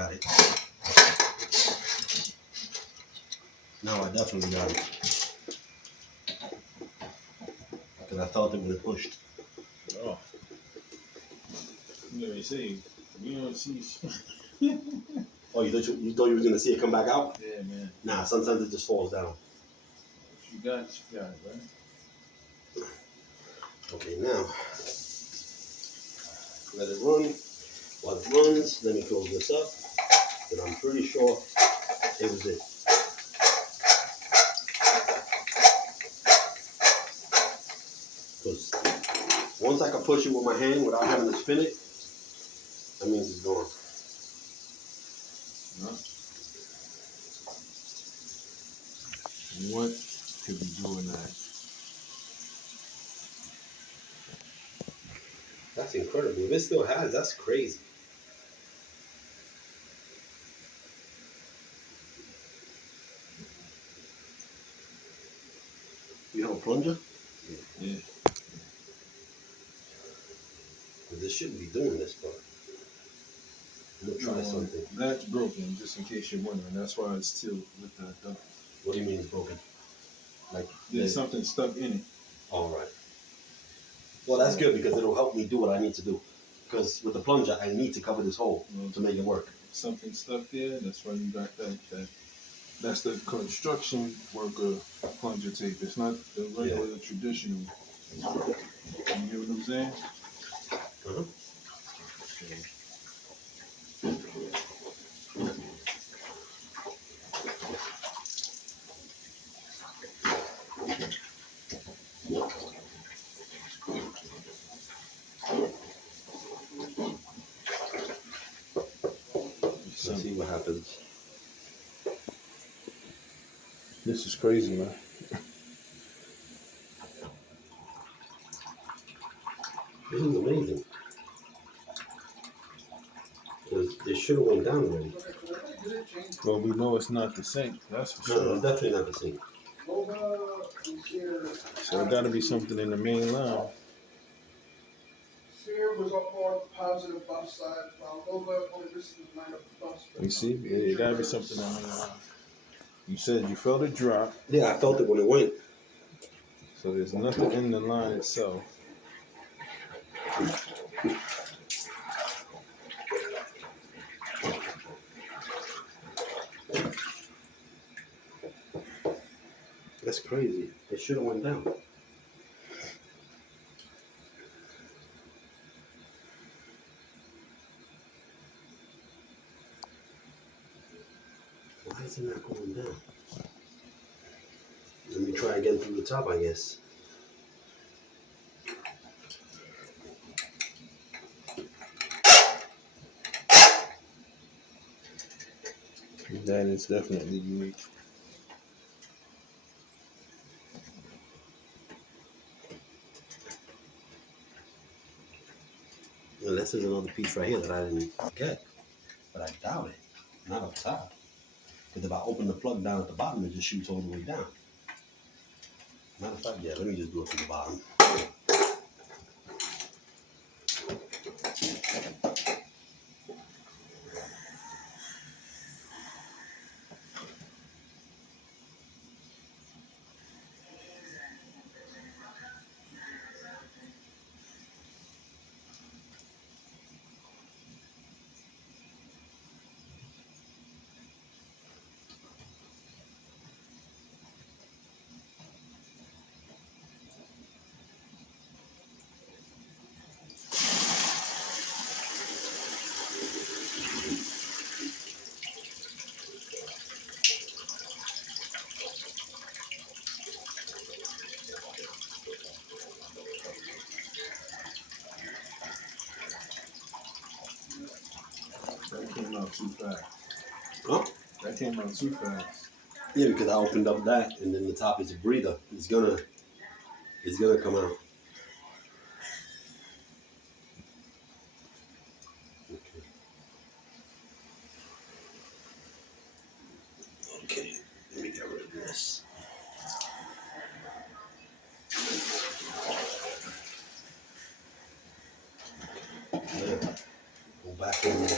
got it. Now I definitely got it. Because I felt it when it pushed. Oh. You know, say, you don't see. Oh, you thought you were going to see it come back out? Yeah, man. Nah, sometimes it just falls down. If you got it, right? Okay, now, let it run. While it runs, let me close this up. And I'm pretty sure it was it. Because once I can push it with my hand without having to spin it, that means it's gone. What could be doing that? That's incredible. If it still has, that's crazy. You have a plunger? Yeah. This shouldn't be doing this, but I'm gonna try something. That's broken, just in case you're wondering. That's why it's still with the duct. What do you mean it's broken? Like there's something stuck in it. All right. Well, that's good because it'll help me do what I need to do. Because with the plunger, I need to cover this hole to make it work. Something stuck there. That's why you got that. That's the construction worker plunger tape. It's not the regular traditional. You know what I'm saying? Uh-huh. Let's see what happens. This is crazy, man. This is amazing. Because it should have went down already. Well, we know it's not the sink. That's for sure. No, it's definitely not the sink. So it got to be something in the main line. Was up on the positive bus side, while Nova only listened to the line of the bus. You see, it got to be something in the main line. You said you felt it drop. Yeah, I felt it when it went. So there's nothing in the line itself. That's crazy. It should have went down. Why is it not going down? Let me try again through the top, I guess. That is definitely unique. Unless there's another piece right here that I didn't get. But I doubt it. Not up top. Because if I open the plug down at the bottom, it just shoots all the way down. Matter of fact, yeah, let me just do it from the bottom. That came out too fast. Huh? That came out too fast. Yeah, because I opened up that, and then the top is a breather. It's gonna come out. Okay. Okay, let me get rid of this. Go back in there.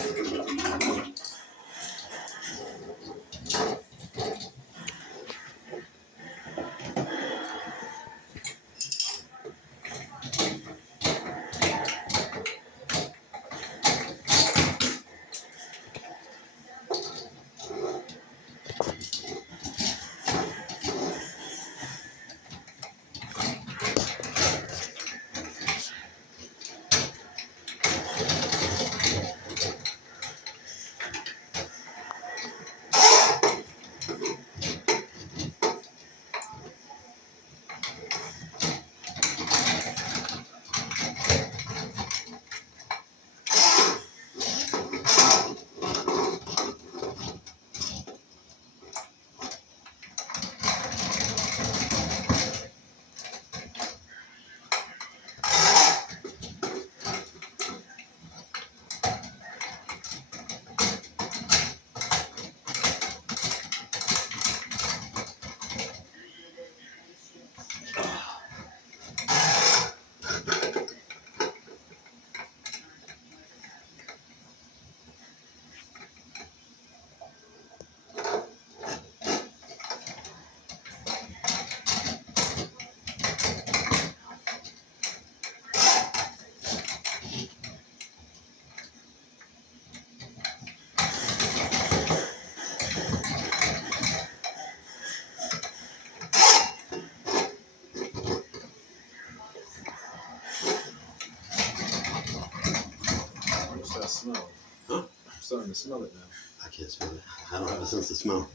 smell. Huh? I'm starting to smell it now. I can't smell it. I don't have a sense of smell.